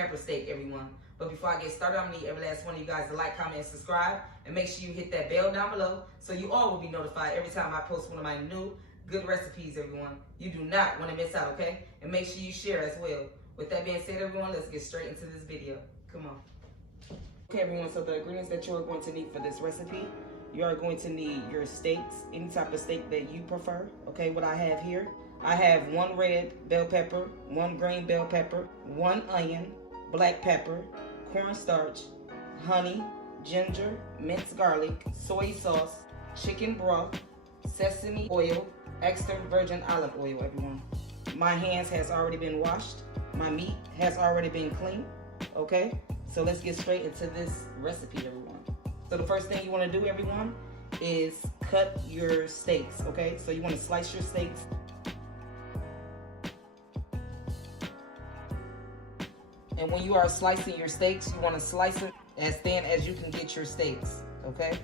pepper steak, everyone. But before I get started, I'm gonna need every last one of you guys to like, comment, and subscribe. And make sure you hit that bell down below so you all will be notified every time I post one of my new good recipes, everyone. You do not want to miss out, okay? And make sure you share as well. With that being said, everyone, let's get straight into this video. Come on. Okay, everyone, so the ingredients that you are going to need for this recipe, you are going to need your steaks, any type of steak that you prefer. Okay, what I have here, I have 1 red bell pepper, 1 green bell pepper, 1 onion, black pepper, cornstarch, honey, ginger, minced garlic, soy sauce, chicken broth, sesame oil, extra virgin olive oil, everyone. My hands has already been washed. My meat has already been cleaned. Okay, so let's get straight into this recipe, everyone. So the first thing you want to do, everyone, is cut your steaks. Okay, so you want to slice your steaks. And when you are slicing your steaks, you want to slice them as thin as you can get your steaks, okay?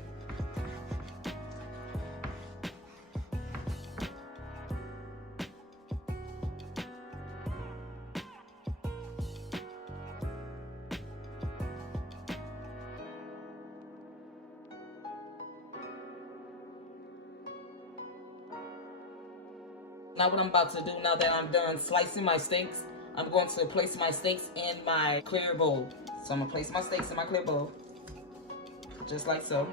Now what I'm about to do, now that I'm done slicing my steaks, I'm going to place my steaks in my clear bowl. So I'm going to place my steaks in my clear bowl, just like so.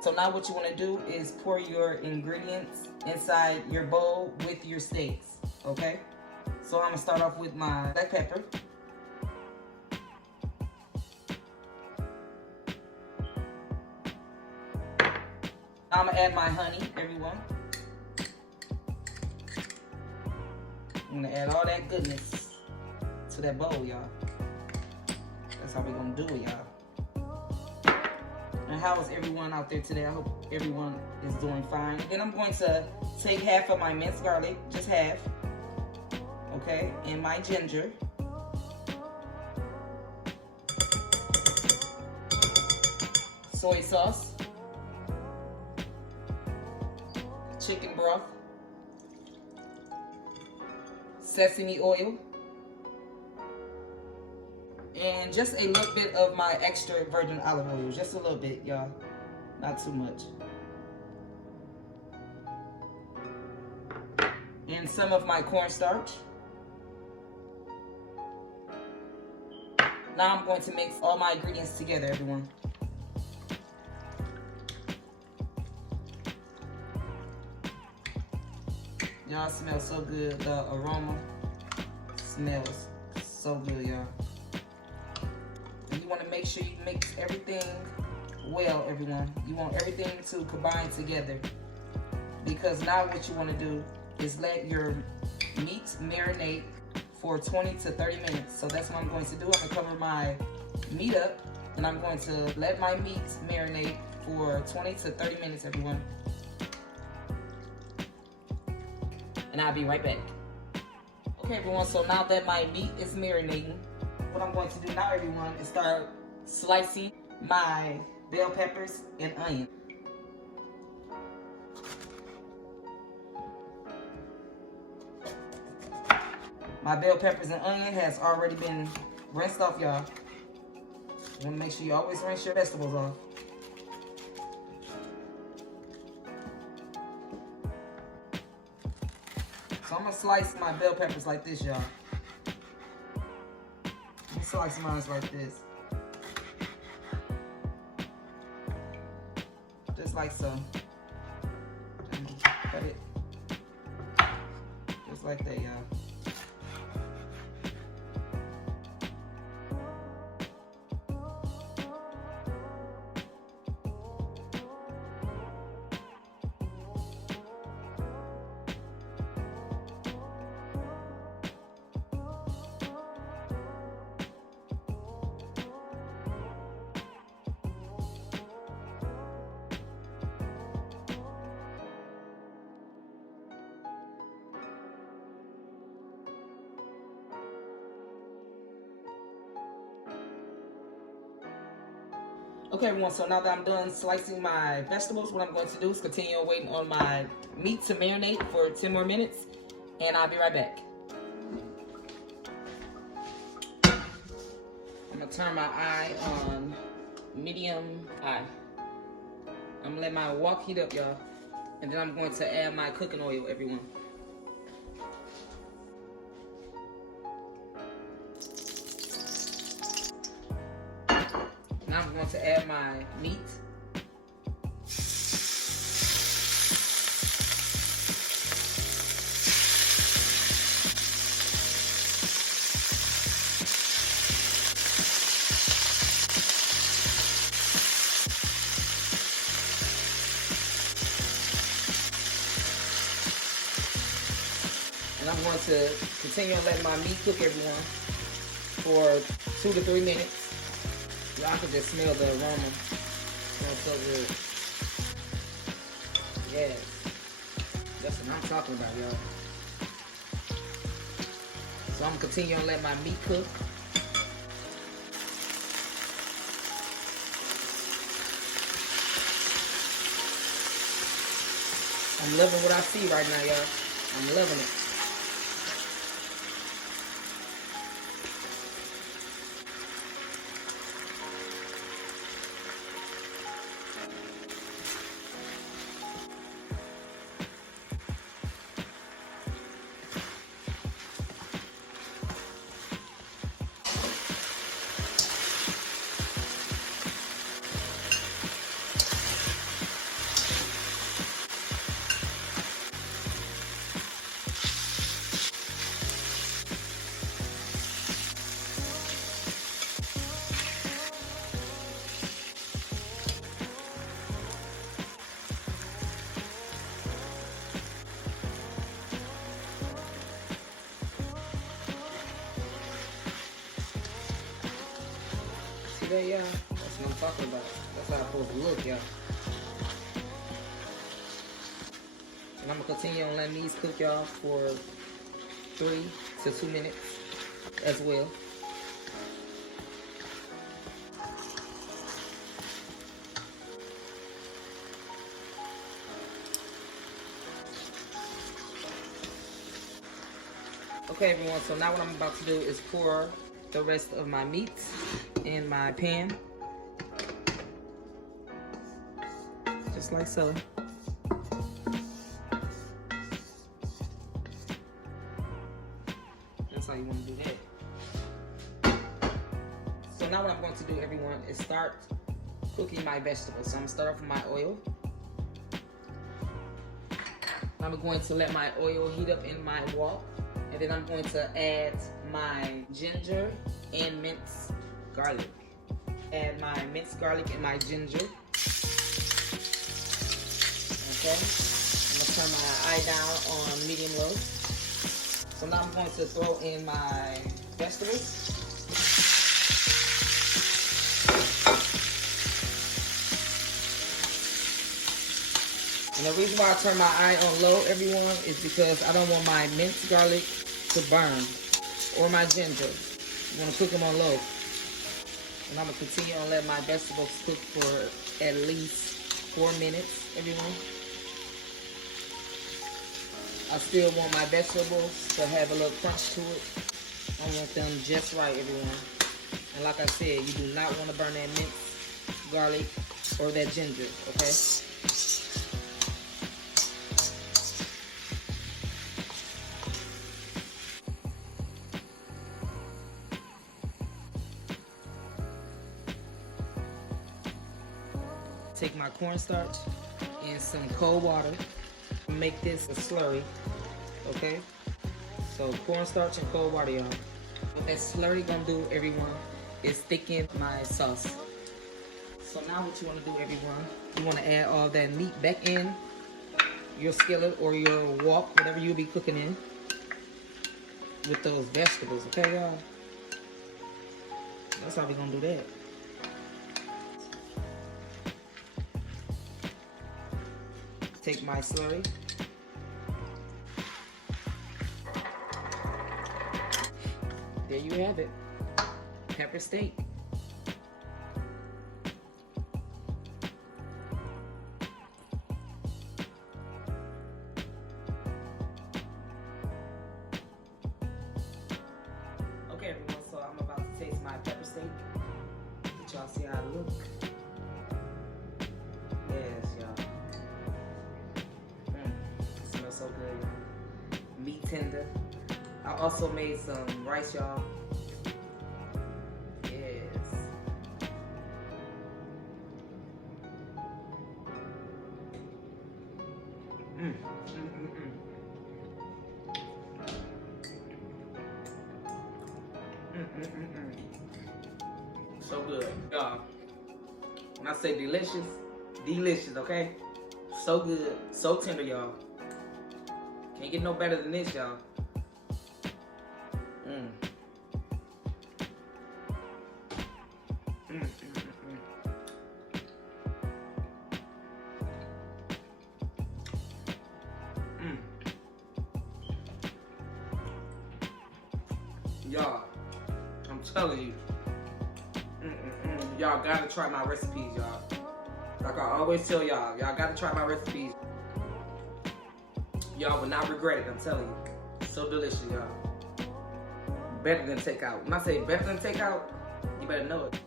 So now what you want to do is pour your ingredients inside your bowl with your steaks, okay? So I'm going to start off with my black pepper. I'm going to add my honey, everyone. I'm gonna add all that goodness to that bowl, y'all. That's how we're gonna do it, y'all. And how is everyone out there today? I hope everyone is doing fine. Then I'm going to take half of my minced garlic, just half, okay, and my ginger. Soy sauce. Chicken broth. Sesame oil, and just a little bit of my extra virgin olive oil, just a little bit, y'all, not too much, and some of my cornstarch. Now I'm going to mix all my ingredients together, everyone. Y'all smell so good. The aroma smells so good, y'all. And you want to make sure you mix everything well, everyone. You want everything to combine together. Because now what you want to do is let your meat marinate for 20 to 30 minutes. So that's what I'm going to do. I'm going to cover my meat up, and I'm going to let my meat marinate for 20 to 30 minutes, everyone. And I'll be right back. Okay, everyone, so now that my meat is marinating, what I'm going to do now, everyone, is start slicing my bell peppers and onion. My bell peppers and onion has already been rinsed off, y'all. You want to make sure you always rinse your vegetables off. So I'm gonna slice my bell peppers like this, y'all. I'm gonna slice mine like this. Just like so. Cut it. Just like that, y'all. Okay, everyone, so now that I'm done slicing my vegetables, what I'm going to do is continue waiting on my meat to marinate for 10 more minutes, and I'll be right back. gonna turn my eye on medium high. I'm gonna let my wok heat up, y'all. And then I'm going to add my cooking oil, everyone. Now I'm going to add my meat. And I'm going to continue to let my meat cook, everyone, for 2 to 3 minutes. Y'all can just smell the aroma. It smells so good. Yes. That's what I'm talking about, y'all. So I'm going to continue to let my meat cook. I'm loving what I see right now, y'all. I'm loving it. There, y'all. That's what I'm talking about. That's how it's supposed to look, y'all. And I'm gonna continue on letting these cook, y'all, for 3 to 2 minutes as well. Okay, everyone. So now what I'm about to do is pour the rest of my meat in my pan, just like so. That's how you want to do that. So now what I'm going to do, everyone, is start cooking my vegetables. So I'm gonna start off with my oil. I'm going to let my oil heat up in my wok, and then I'm going to add my ginger and minced garlic. Add my minced garlic and my ginger. Okay. I'm gonna turn my eye down on medium low. So now I'm going to throw in my vegetables. And the reason why I turn my eye on low, everyone, is because I don't want my minced garlic to burn, or my ginger. I'm gonna cook them on low. And I'm gonna continue on letting my vegetables cook for at least 4 minutes, everyone. I still want my vegetables to have a little crunch to it. I want them just right, everyone. And like I said, you do not want to burn that minced garlic or that ginger, okay? Take my cornstarch and some cold water. Make this a slurry, okay? So cornstarch and cold water, y'all. What that slurry gonna do, everyone, is thicken my sauce. So now what you wanna do, everyone, you wanna add all that meat back in your skillet or your wok, whatever you'll be cooking in, with those vegetables, okay, y'all? That's how we gonna do that. Take my slurry. There you have it. Pepper steak. Okay, everyone, so I'm about to taste my pepper steak. y'all see how it look. Yes, y'all. It smells so good, y'all. Meat tender. I also made some rice, y'all. Yes. So good, y'all. When I say delicious, delicious, okay? So good, so tender, y'all. Can't get no better than this, y'all. Y'all, I'm telling you, y'all gotta try my recipes, y'all. Like I always tell y'all, y'all gotta try my recipes. Y'all will not regret it, I'm telling you. So delicious, y'all. Better than takeout. When I say better than takeout, you better know it.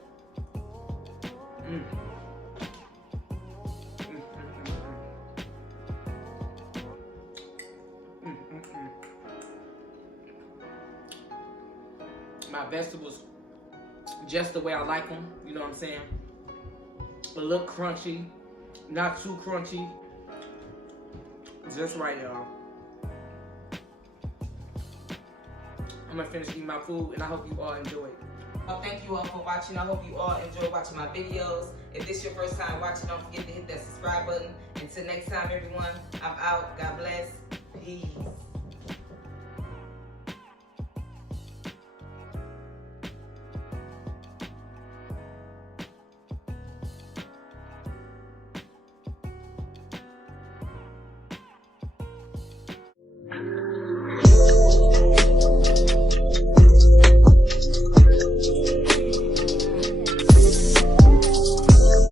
My vegetables just the way I like them, you know what I'm saying? A little crunchy, not too crunchy. Just right, y'all. I'm gonna finish eating my food and I hope you all enjoy it. Well, thank you all for watching. I hope you all enjoy watching my videos. If this is your first time watching, don't forget to hit that subscribe button. Until next time, everyone, I'm out. God bless. Peace.